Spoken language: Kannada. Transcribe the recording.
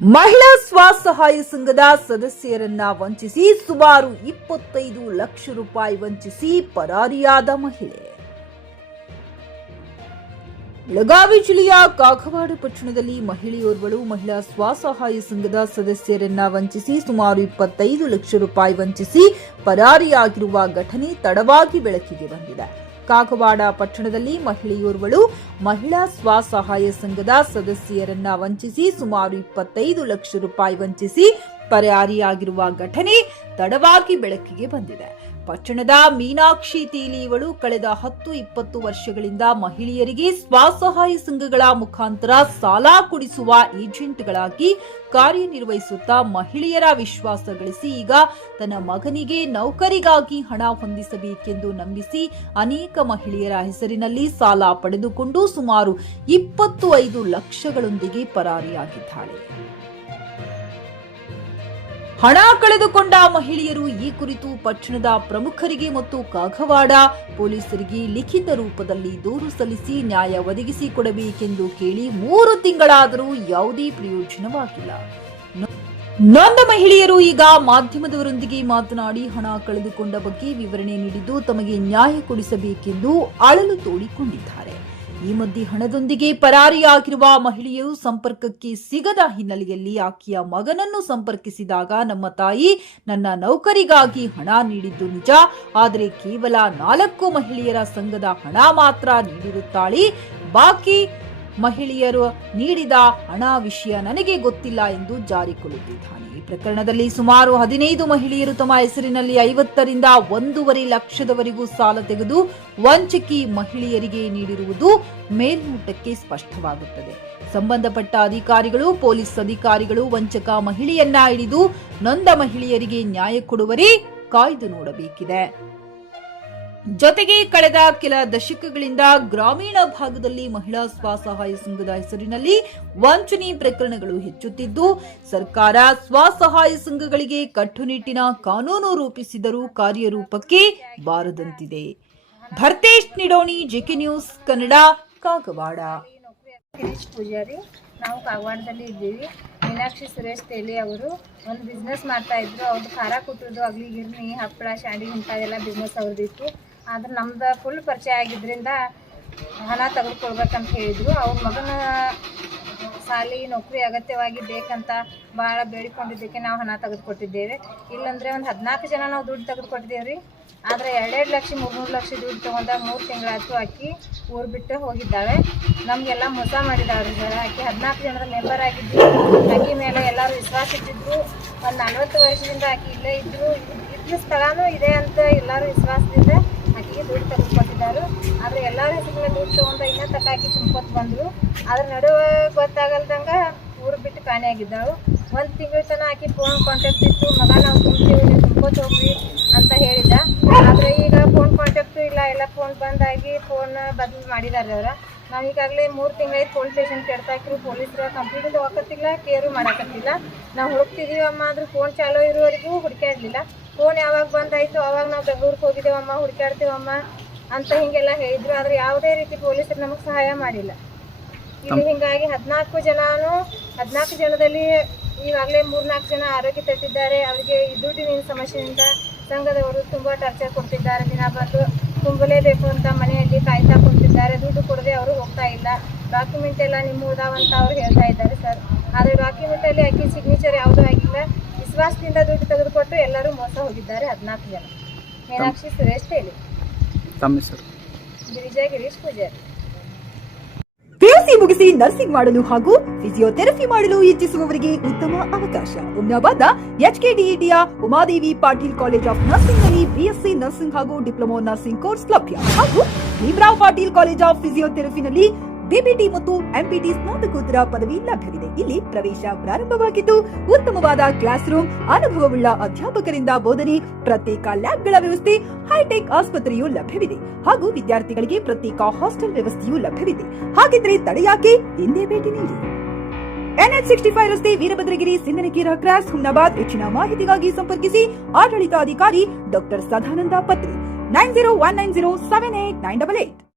ಮಹಿಳಾ ಸ್ವಸಹಾಯ ಸಂಘದ ಸದಸ್ಯರನ್ನ ವಂಚಿಸಿ ಸುಮಾರು 25 ಲಕ್ಷ ರೂಪಾಯಿ ವಂಚಿಸಿ ಪರಾರಿಯಾದ ಮಹಿಳೆ. ಬೆಳಗಾವಿ ಜಿಲ್ಲೆಯ ಕಾಗವಾಡ ಪಟ್ಟಣದಲ್ಲಿ ಮಹಿಳೆಯೋರ್ವಳು ಮಹಿಳಾ ಸ್ವಸಹಾಯ ಸಂಘದ ಸದಸ್ಯರನ್ನ ವಂಚಿಸಿ ಸುಮಾರು 25 ಲಕ್ಷ ರೂಪಾಯಿ ವಂಚಿಸಿ ಪರಾರಿಯಾಗಿರುವ ಘಟನೆ ತಡವಾಗಿ ಬೆಳಕಿಗೆ ಬಂದಿದೆ. ಕಾಗವಾಡ ಪಟ್ಟಣದಲ್ಲಿ ಮಹಿಳೆಯೋರ್ವಳು ಮಹಿಳಾ ಸ್ವಸಹಾಯ ಸಂಘದ ಸದಸ್ಯರನ್ನ ವಂಚಿಸಿ ಸುಮಾರು 25 ಲಕ್ಷ ರೂಪಾಯಿ ವಂಚಿಸಿ ಪರಾರಿಯಾಗಿರುವ ಘಟನೆ ತಡವಾಗಿ ಬೆಳಕಿಗೆ ಬಂದಿದೆ. ಪಟ್ಟಣದ ಮೀನಾಕ್ಷಿ ತೇಲಿ ಇವಳು ಕಳೆದ 10-20 ವರ್ಷಗಳಿಂದ ಮಹಿಳೆಯರಿಗೆ ಸ್ವಸಹಾಯ ಸಂಘಗಳ ಮುಖಾಂತರ ಸಾಲ ಕೊಡಿಸುವ ಏಜೆಂಟ್ಗಳಾಗಿ ಕಾರ್ಯನಿರ್ವಹಿಸುತ್ತಾ ಮಹಿಳೆಯರ ವಿಶ್ವಾಸ ಗಳಿಸಿ ಈಗ ತನ್ನ ಮಗನಿಗೆ ನೌಕರಿಗಾಗಿ ಹಣ ಹೊಂದಿಸಬೇಕೆಂದು ನಂಬಿಸಿ ಅನೇಕ ಮಹಿಳೆಯರ ಹೆಸರಿನಲ್ಲಿ ಸಾಲ ಪಡೆದುಕೊಂಡು ಸುಮಾರು 25 ಲಕ್ಷಗಳೊಂದಿಗೆ ಪರಾರಿಯಾಗಿದ್ದಾಳೆ. ಹಣ ಕಳೆದುಕೊಂಡ ಮಹಿಳೆಯರು ಈ ಕುರಿತು ಪಟ್ಟಣದ ಪ್ರಮುಖರಿಗೆ ಮತ್ತು ಕಾಗವಾಡ ಪೊಲೀಸರಿಗೆ ಲಿಖಿತ ರೂಪದಲ್ಲಿ ದೂರು ಸಲ್ಲಿಸಿ ನ್ಯಾಯ ಒದಗಿಸಿಕೊಡಬೇಕೆಂದು ಕೇಳಿ 3 ತಿಂಗಳಾದರೂ ಯಾವುದೇ ಪ್ರಯೋಜನವಾಗಿಲ್ಲ. ನೊಂದ ಮಹಿಳೆಯರು ಈಗ ಮಾಧ್ಯಮದವರೊಂದಿಗೆ ಮಾತನಾಡಿ ಹಣ ಕಳೆದುಕೊಂಡ ಬಗ್ಗೆ ವಿವರಣೆ ನೀಡಿದ್ದು ತಮಗೆ ನ್ಯಾಯ ಕೊಡಿಸಬೇಕೆಂದು ಅಳಲು ತೋಡಿಕೊಂಡಿದ್ದಾರೆ. ಈ ಮಧ್ಯೆ ಹಣದೊಂದಿಗೆ ಪರಾರಿಯಾಗಿರುವ ಮಹಿಳೆಯರು ಸಂಪರ್ಕಕ್ಕೆ ಸಿಗದ ಹಿನ್ನೆಲೆಯಲ್ಲಿ ಆಕೆಯ ಮಗನನ್ನು ಸಂಪರ್ಕಿಸಿದಾಗ ನಮ್ಮ ತಾಯಿ ನನ್ನ ನೌಕರಿಗಾಗಿ ಹಣ ನೀಡಿದ್ದು ನಿಜ, ಆದರೆ ಕೇವಲ 4 ಮಹಿಳೆಯರ ಸಂಘದ ಹಣ ಮಾತ್ರ ನೀಡಿರುತ್ತಾಳೆ, ಬಾಕಿ ಮಹಿಳೆಯರು ನೀಡಿದ ಹಣ ವಿಷಯ ನನಗೆ ಗೊತ್ತಿಲ್ಲ ಎಂದು ಜಾರಿಕೊಳ್ಳುತ್ತಿದ್ದಾನೆ. ಈ ಪ್ರಕರಣದಲ್ಲಿ ಸುಮಾರು 15 ಮಹಿಳೆಯರು ತಮ್ಮ ಹೆಸರಿನಲ್ಲಿ 50 ರಿಂದ 1.5 ಲಕ್ಷದವರೆಗೂ ಸಾಲ ತೆಗೆದು ವಂಚಕಿ ಮಹಿಳೆಯರಿಗೆ ನೀಡಿರುವುದು ಮೇಲ್ನೋಟಕ್ಕೆ ಸ್ಪಷ್ಟವಾಗುತ್ತದೆ. ಸಂಬಂಧಪಟ್ಟ ಅಧಿಕಾರಿಗಳು, ಪೊಲೀಸ್ ಅಧಿಕಾರಿಗಳು ವಂಚಕ ಮಹಿಳೆಯನ್ನ ಹಿಡಿದು ನೊಂದ ಮಹಿಳೆಯರಿಗೆ ನ್ಯಾಯ ಕೊಡುವರೇ ಕಾಯ್ದು ನೋಡಬೇಕಿದೆ. ಜೊತೆಗೆ ಕಳೆದ ಕೆಲ ದಶಕಗಳಿಂದ ಗ್ರಾಮೀಣ ಭಾಗದಲ್ಲಿ ಮಹಿಳಾ ಸ್ವಸಹಾಯ ಸಂಘದ ಹೆಸರಿನಲ್ಲಿ ವಂಚನೆ ಪ್ರಕರಣಗಳು ಹೆಚ್ಚುತ್ತಿದ್ದು, ಸರ್ಕಾರ ಸ್ವಸಹಾಯ ಸಂಘಗಳಿಗೆ ಕಟ್ಟುನಿಟ್ಟಿನ ಕಾನೂನು ರೂಪಿಸಿದರೂ ಕಾರ್ಯರೂಪಕ್ಕೆ ಬಾರದಂತಿದೆ. Bharthesh Nidoni, JK news Kannada, Kagwad. ಪೂಜಾರಿ, ನಾವು ಕಾಗವಾಡದಲ್ಲಿ ಇದ್ದೀವಿ. ಮೀನಾಕ್ಷಿ ಸುರೇಶ್ ತೇಲಿ ಅವರು ಒಂದು ಬಿಸ್ನೆಸ್ ಮಾಡ್ತಾ ಇದ್ರು. ಅವ್ರದ್ದು ಖಾರ ಕುಟ್ಟೋದು ಆಗಲಿ, ಗಿರ್ನಿ, ಹಪ್ಪಳ, ಶಾಂಡಿ ಇಂಥವೆಲ್ಲ ಬಿಸ್ನೆಸ್ ಅವ್ರದ್ದಿತ್ತು. ಆದ್ರೆ ನಮ್ದು ಫುಲ್ ಪರಿಚಯ ಆಗಿದ್ದರಿಂದ ಹಣ ತೆಗೆದುಕೊಳ್ಬೇಕಂತ ಹೇಳಿದರು. ಅವ್ರ ಮಗನ ಸಾಲಿ ನೌಕರಿ ಅಗತ್ಯವಾಗಿ ಬೇಕಂತ ಭಾಳ ಬೇಡಿಕೊಂಡಿದ್ದಕ್ಕೆ ನಾವು ಹಣ ತೆಗೆದುಕೊಟ್ಟಿದ್ದೇವೆ. ಇಲ್ಲಾಂದರೆ ಒಂದು 14 ಜನ ನಾವು ದುಡ್ಡು ತೆಗೆದುಕೊಟ್ಟಿದ್ದೇವೆ ರೀ. ಆದರೆ 2 ಲಕ್ಷ 3 ಲಕ್ಷ ದುಡ್ಡು ತೊಗೊಂಡಾಗ 3 ತಿಂಗಳಾಯ್ತು. ಆಕಿ ಊರು ಬಿಟ್ಟು ಹೋಗಿದ್ದಾಳೆ. ನಮಗೆಲ್ಲ ಮೋಸ ಮಾಡಿದ್ದಾಳೆ ಸರ್. ಆಕೆ 14 ಜನದ ಮೆಂಬರ್ ಆಗಿದ್ದು, ಆಕೆ ಮೇಲೆ ಎಲ್ಲರೂ ವಿಶ್ವಾಸ ಇಟ್ಟಿದ್ರು. ಒಂದು 40 ವರ್ಷದಿಂದ ಆಕೆ ಇಲ್ಲೇ ಇದ್ದರು, ಇದ್ದ ಸ್ಥಳನೂ ಇದೆ ಅಂತ ಎಲ್ಲರೂ ವಿಶ್ವಾಸದಿಂದ ಆಕೆಗೆ ದುಡ್ಡು ತೆಗೆದುಕೊಟ್ಟಿದ್ದಾರೆ. ಆದರೆ ಎಲ್ಲರ ಹೆಸರಿನ ದುಡ್ಡು ತೊಗೊಂಡು ಇನ್ನೂ ತಕ್ಕ ಆಕಿ ತುಂಬ್ಕೊತ ಬಂದರು. ಅದ್ರ ನಡುವೆ ಗೊತ್ತಾಗಲ್ದಂಗೆ ಊರು ಬಿಟ್ಟು ಕಾಣೆಯಾಗಿದ್ದಾಳು. 1 ತಿಂಗಳ ತನಕ ಆಕೆ ಫೋನ್ ಕಾಂಟ್ಯಾಕ್ಟ್ ಇತ್ತು. ಮಗ ನಾವು ತುಂಬ್ತೀವಿ, ನೀವು ತುಂಬ್ಕೋತ ಹೋಗ್ರಿ ಅಂತ ಹೇಳಿದ. ಆದರೆ ಈಗ ಫೋನ್ ಕಾಂಟ್ಯಾಕ್ಟು ಇಲ್ಲ, ಎಲ್ಲ ಫೋನ್ ಬಂದಾಗಿ ಫೋನ್ ಬದಲು ಮಾಡಿದ್ದಾರೆ ಅವ್ರು. ನಾವು ಈಗಾಗಲೇ 3 ತಿಂಗಳಾಯ್ತು ಪೊಲೀಸ್ ಸ್ಟೇಷನ್ ಕೆಡ್ತಾಕಿರು. ಪೊಲೀಸರು ಕಂಪ್ಲೀಟ್ ಹೋಗತ್ತಿಲ್ಲ, ಕೇರು ಮಾಡಕತ್ತಿಲ್ಲ. ನಾವು ಹುಡುಕ್ತಿದ್ದೀವಮ್ಮ, ಆದ್ರೆ ಫೋನ್ ಚಾಲೋ ಇರುವವರೆಗೂ ಹುಡುಕಾಡಲಿಲ್ಲ. ಫೋನ್ ಯಾವಾಗ ಬಂದಾಯಿತು ಆವಾಗ ನಾವು ಬೆಂಗಳೂರಿಗೆ ಹೋಗಿದ್ದೇವಮ್ಮ, ಹುಡುಕಾಡ್ತೀವಮ್ಮ ಅಂತ ಹೀಗೆಲ್ಲ ಹೇಳಿದ್ರು. ಆದರೆ ಯಾವುದೇ ರೀತಿ ಪೊಲೀಸರು ನಮಗೆ ಸಹಾಯ ಮಾಡಿಲ್ಲ. ಇಲ್ಲಿ ಹೀಗಾಗಿ 14 ಜನದಲ್ಲಿ ಈಗಾಗಲೇ 3-4 ಜನ ಆರೋಗ್ಯ ತಟ್ಟಿದ್ದಾರೆ. ಅವರಿಗೆ ದುಡ್ಡಿನ ಸಮಸ್ಯೆಯಿಂದ ಸಂಘದವರು ತುಂಬ ಟಾರ್ಚರ್ ಕೊಡ್ತಿದ್ದಾರೆ. ದಿನ ಬಂದು ತುಂಬಲೇಬೇಕು ಅಂತ ಮನೆಯಲ್ಲಿ ಕಾಯ್ತಾ ಕೊಡ್ತಿದ್ದಾರೆ. ದುಡ್ಡು ಕೊಡದೆ ಅವರು ಹೋಗ್ತಾ ಇಲ್ಲ. ಡಾಕ್ಯುಮೆಂಟ್ ಎಲ್ಲ ನಿಮ್ಮದಾವಂತ ಅವ್ರು ಹೇಳ್ತಾ ಇದ್ದಾರೆ ಸರ್. ಆದರೆ ಡಾಕ್ಯುಮೆಂಟಲ್ಲಿ ಆಕೆ ಸಿಗ್ನೇಚರ್ ಯಾವುದೂ ಆಗಿಲ್ಲ. ವಿಶ್ವಾಸದಿಂದ ದುಡ್ಡು ತೆಗೆದುಕೊಟ್ಟು ಎಲ್ಲರೂ ಮೋಸ ಹೋಗಿದ್ದಾರೆ 14 ಜನ. ಮೀನಾಕ್ಷಿ ಸುರೇಶ್ ತೇಲಿ, ಗಿರಿಜಾ ಗಿರೀಶ್ ಪೂಜಾರಿ. ಪಿಯುಸಿ ಮುಗಿಸಿ ನರ್ಸಿಂಗ್ ಮಾಡಲು ಹಾಗೂ ಫಿಸಿಯೋಥೆರಪಿ ಮಾಡಲು ಇಚ್ಛಿಸುವವರಿಗೆ ಉತ್ತಮ ಅವಕಾಶ. ಹುಮ್ನಾಬಾದ್ನ HKDETಯ Umadevi Patil college of nursing ನಲ್ಲಿ BSc ನರ್ಸಿಂಗ್ ಹಾಗೂ ಡಿಪ್ಲೊಮಾ ನರ್ಸಿಂಗ್ ಕೋರ್ಸ್ ಲಭ್ಯ ಹಾಗೂ ಭೀಮರಾವ್ ಪಾಟೀಲ್ ಕಾಲೇಜ್ ಆಫ್ ಫಿಸಿಯೋಥೆರಪಿನಲ್ಲಿ DBT ಮತ್ತು MPT ಸ್ನಾತಕೋತ್ತರ ಪದವಿ ಲಭ್ಯವಿದೆ. ಇಲ್ಲಿ ಪ್ರವೇಶ ಪ್ರಾರಂಭವಾಗಿದ್ದು ಉತ್ತಮವಾದ ಕ್ಲಾಸ್ ರೂಮ್, ಅನುಭವವುಳ್ಳ ಅಧ್ಯಾಪಕರಿಂದ ಬೋಧನೆ, ಪ್ರತ್ಯೇಕ ಲ್ಯಾಬ್ಗಳ ವ್ಯವಸ್ಥೆ, ಹೈಟೆಕ್ ಆಸ್ಪತ್ರೆಯೂ ಲಭ್ಯವಿದೆ ಹಾಗೂ ವಿದ್ಯಾರ್ಥಿಗಳಿಗೆ ಪ್ರತ್ಯೇಕ ಹಾಸ್ಟೆಲ್ ವ್ಯವಸ್ಥೆಯೂ ಲಭ್ಯವಿದೆ. ಹಾಗಿದ್ರೆ ತಡೆಯಾಕೆ, ಹಿಂದೆ ಭೇಟಿ ನೀಡಿ. NH65 ರಸ್ತೆ, ವೀರಭದ್ರಗಿರಿ, ಸಿಂದನಕೇರ ಕ್ರಾಸ್, ಹುಮ್ನಾಬಾದ್. ಹೆಚ್ಚಿನ ಮಾಹಿತಿಗಾಗಿ ಸಂಪರ್ಕಿಸಿ ಆಡಳಿತಾಧಿಕಾರಿ ಡಾ. ಸದಾನಂದ ಪತ್ರಿ 9019078988.